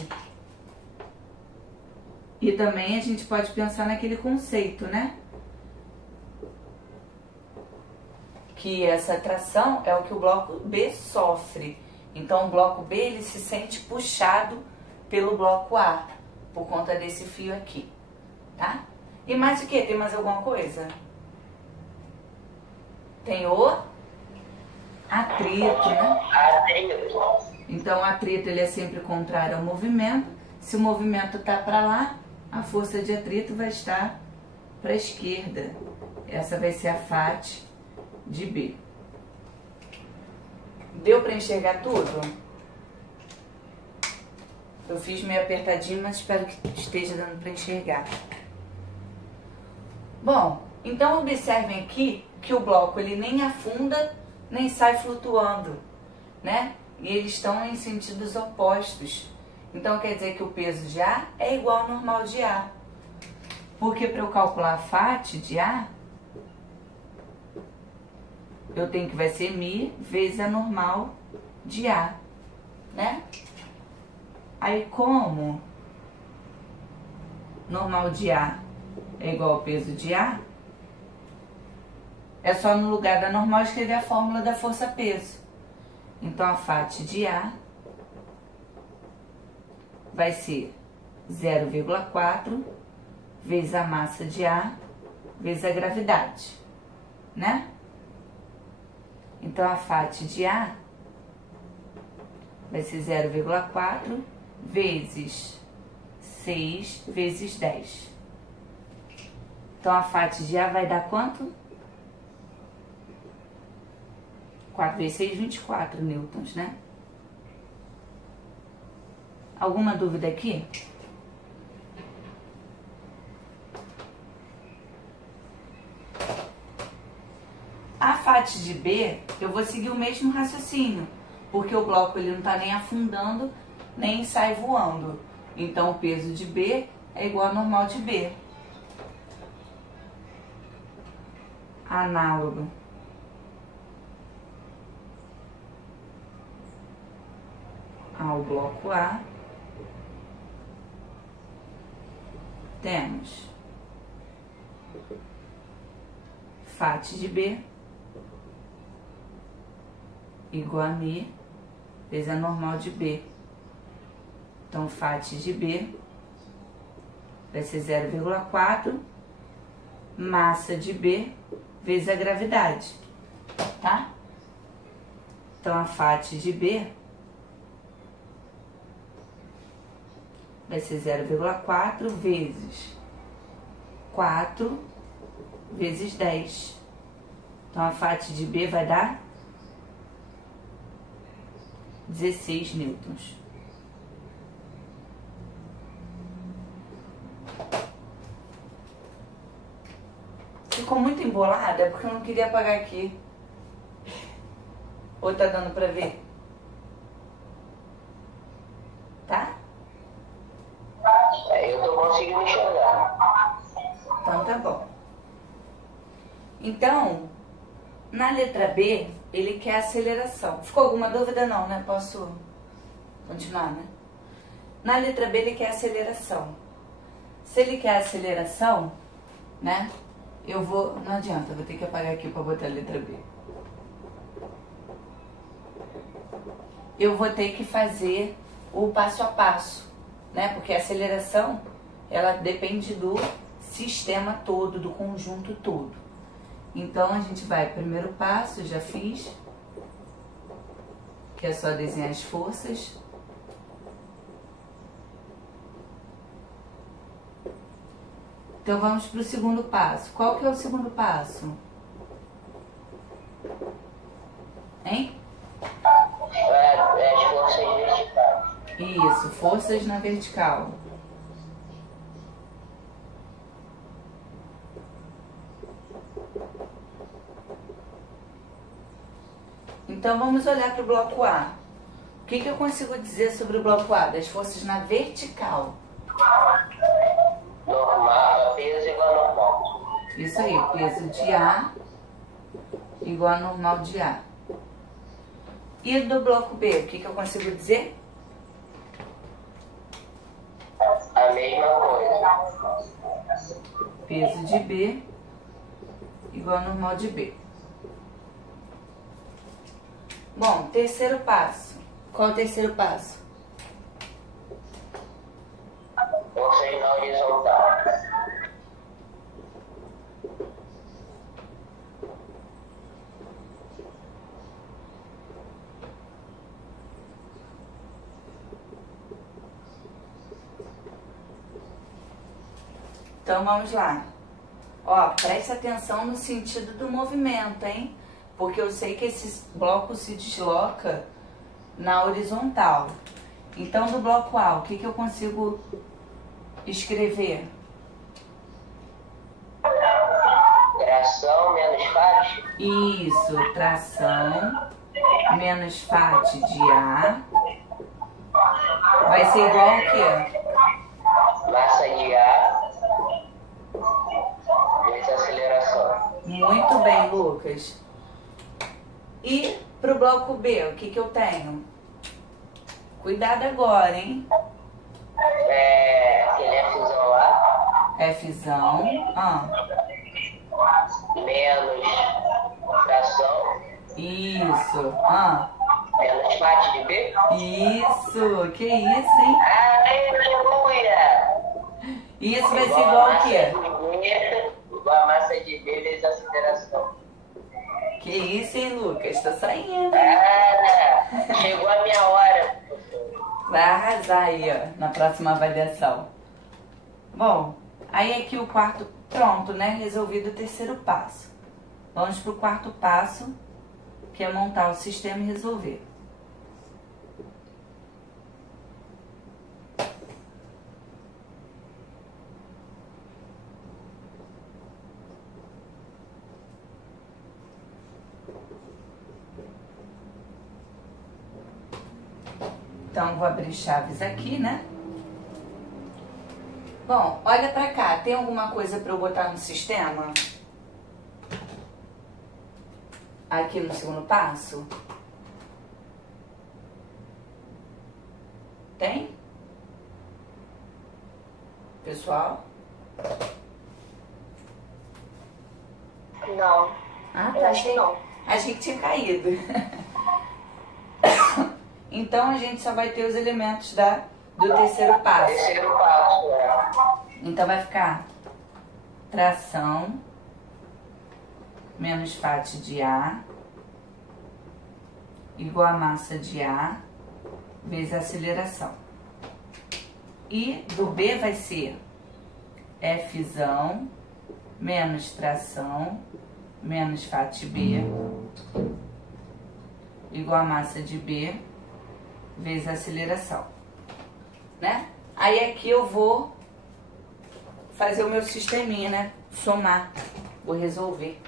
E também a gente pode pensar naquele conceito, né? Que essa tração é o que o bloco B sofre. Então, o bloco B, ele se sente puxado pelo bloco A, por conta desse fio aqui, tá? E mais o que? Tem mais alguma coisa? Tem o atrito, né? Atrito. Então, o atrito, ele é sempre contrário ao movimento. Se o movimento tá para lá, a força de atrito vai estar para a esquerda. Essa vai ser a Fat de B. Deu para enxergar tudo? Eu fiz meio apertadinho, mas espero que esteja dando para enxergar. Bom, então observem aqui que o bloco ele nem afunda, nem sai flutuando, né? E eles estão em sentidos opostos. Então quer dizer que o peso de A é igual ao normal de A. Porque para eu calcular a Fat de A, eu tenho que vai ser Mi vezes a normal de A, né? Aí como normal de A é igual ao peso de A, é só no lugar da normal escrever a fórmula da força-peso. Então a Fat de A vai ser 0,4 vezes a massa de A vezes a gravidade, né? Então a Fat de A vai ser 0,4 vezes 6 vezes 10. Então a Fat de A vai dar quanto? 4 vezes 6, 24 newtons, né? Alguma dúvida aqui? A Fat de B, eu vou seguir o mesmo raciocínio, porque o bloco ele não está nem afundando, nem sai voando. Então o peso de B é igual ao normal de B. Análogo ao bloco A, temos Fat de B igual a Mi vezes a normal de B. Então, Fat de B vai ser 0,4 massa de B vezes a gravidade, tá? Então, a Fat de B vai ser 0,4 vezes 4 vezes 10. Então, a FAT de B vai dar 16 newtons. Ficou muito embolada, porque eu não queria apagar aqui. Ou tá dando pra ver? Tá? Eu tô conseguindo enxergar. Então tá bom. Então, na letra B, ele quer aceleração. Ficou alguma dúvida? Não, né? Posso continuar, né? Na letra B, ele quer aceleração. Se ele quer aceleração, né? Eu vou... Não adianta, vou ter que apagar aqui para botar a letra B. Eu vou ter que fazer o passo a passo, né? Porque a aceleração, ela depende do sistema todo, do conjunto todo. Então, a gente vai, primeiro passo, já fiz, que é só desenhar as forças. Então, vamos para o segundo passo. Qual que é o segundo passo? Hein? As forças verticais. Isso, forças na vertical. Então, vamos olhar para o bloco A. O que eu consigo dizer sobre o bloco A? Das forças na vertical. Normal, peso igual a normal. Isso aí, peso de A igual a normal de A. E do bloco B, o que eu consigo dizer? A mesma coisa. Peso de B igual a normal de B. Bom, terceiro passo. Qual é o terceiro passo? Forças na horizontal. Então, vamos lá. Ó, preste atenção no sentido do movimento, hein? Porque eu sei que esse bloco se desloca na horizontal. Então, do bloco A, o que eu consigo escrever? Tração menos FAT. Isso, tração menos FAT de A vai ser igual ao quê? Massa de A vezes aceleração. Muito bem, Lucas. E pro bloco B, o que eu tenho? Cuidado agora, hein? Aquele Fzão lá. Fzão. Menos tração. Isso. Menos FAT de B. Isso. Que isso, hein? Aleluia! Isso vai ser igual ao quê? Igual a massa de B vezes aceleração. Que isso, hein, Lucas? Tá saindo. Chegou a minha hora. Vai arrasar aí, ó, na próxima avaliação. Bom, aí aqui o quarto, pronto, né? Resolvido o terceiro passo. Vamos pro quarto passo, que é montar o sistema e resolver. Então, vou abrir chaves aqui, né? Bom, olha pra cá. Tem alguma coisa pra eu botar no sistema? Aqui no segundo passo? Tem? Pessoal? Não. Ah, Eu tá. acho que não. Achei que tinha caído. Então, a gente só vai ter os elementos do terceiro passo. Terceiro passo, Então, vai ficar tração menos FAT de A igual a massa de A vezes a aceleração. E do B vai ser Fzão menos tração menos Fat B igual a massa de B vezes a aceleração, né? Aí aqui eu vou fazer o meu sisteminha, né? Somar, vou resolver.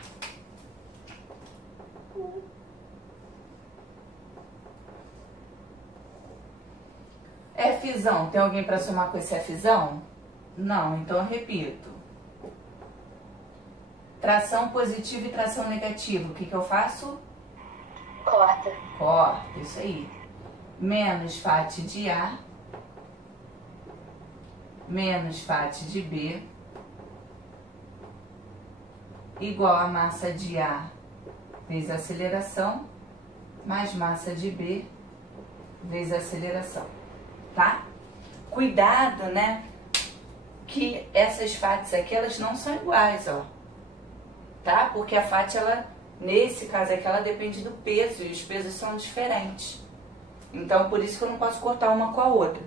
Fzão, tem alguém para somar com esse Fzão? Não, então eu repito. Tração positiva e tração negativa, o que eu faço? Corta. Corta, isso aí. Menos Fat de A menos Fat de B igual a massa de A vezes a aceleração mais massa de B vezes a aceleração, tá? Cuidado, né? Que essas Fats aqui, elas não são iguais, ó. Tá? Porque a Fat, ela, nesse caso aqui, ela depende do peso e os pesos são diferentes. Então, por isso que eu não posso cortar uma com a outra.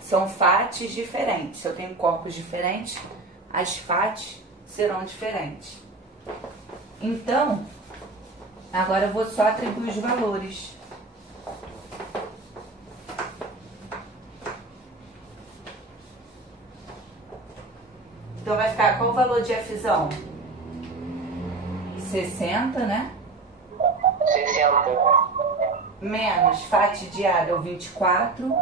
São Fats diferentes. Se eu tenho corpos diferentes, as Fats serão diferentes. Então, agora eu vou só atribuir os valores. Então vai ficar qual o valor de Fzão? 60, né? 60. Menos Fat de A deu 24.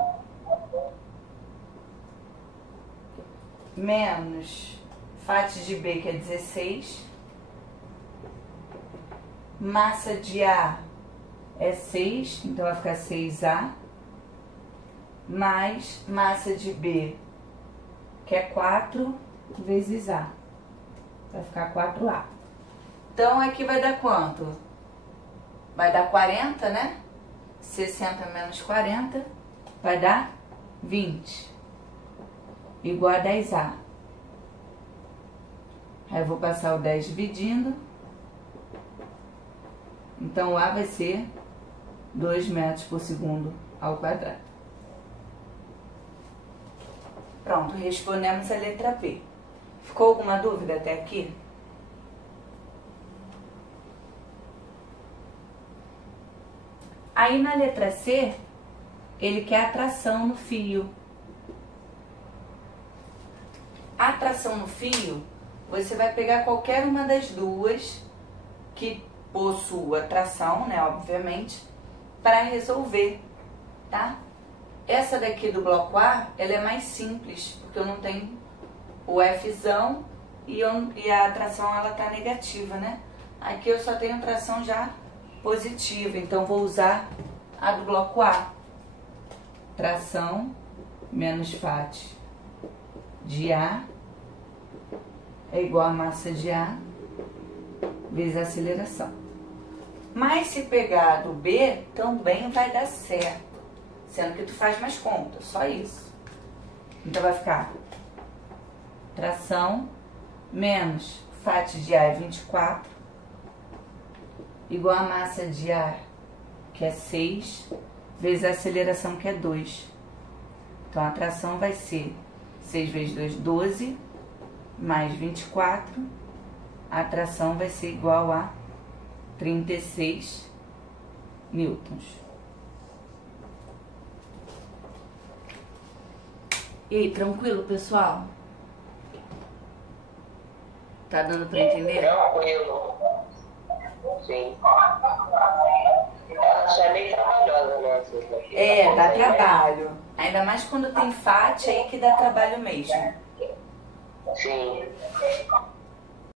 Menos Fat de B, que é 16. Massa de A é 6, então vai ficar 6A. Mais massa de B, que é 4, vezes A. Vai ficar 4A. Então, aqui vai dar quanto? Vai dar 40, né? 60 menos 40 vai dar 20. Igual a 10A. Aí eu vou passar o 10 dividindo. Então, o A vai ser 2 metros por segundo ao quadrado. Pronto, respondemos a letra B. Ficou alguma dúvida até aqui? Aí na letra C, ele quer atração no fio. A atração no fio, você vai pegar qualquer uma das duas que possua tração, né, obviamente, para resolver, tá? Essa daqui do bloco A, ela é mais simples, porque eu não tenho o Fzão e a atração, ela tá negativa, né? Aqui eu só tenho tração já positiva, então vou usar a do bloco A. Tração menos Fat de A é igual a massa de A vezes a aceleração. Mas se pegar do B, também vai dar certo, sendo que tu faz mais conta, só isso. Então vai ficar tração menos Fat de A é 24 igual a massa de A, que é 6, vezes a aceleração, que é 2. Então, a tração vai ser 6 vezes 2, 12, mais 24. A tração vai ser igual a 36 newtons. E aí, tranquilo, pessoal? Tá dando pra entender? Tranquilo. Sim. Ela só é meio trabalhosa, né? Dá trabalho. Ainda mais quando tem Fat, aí que dá trabalho mesmo. Sim.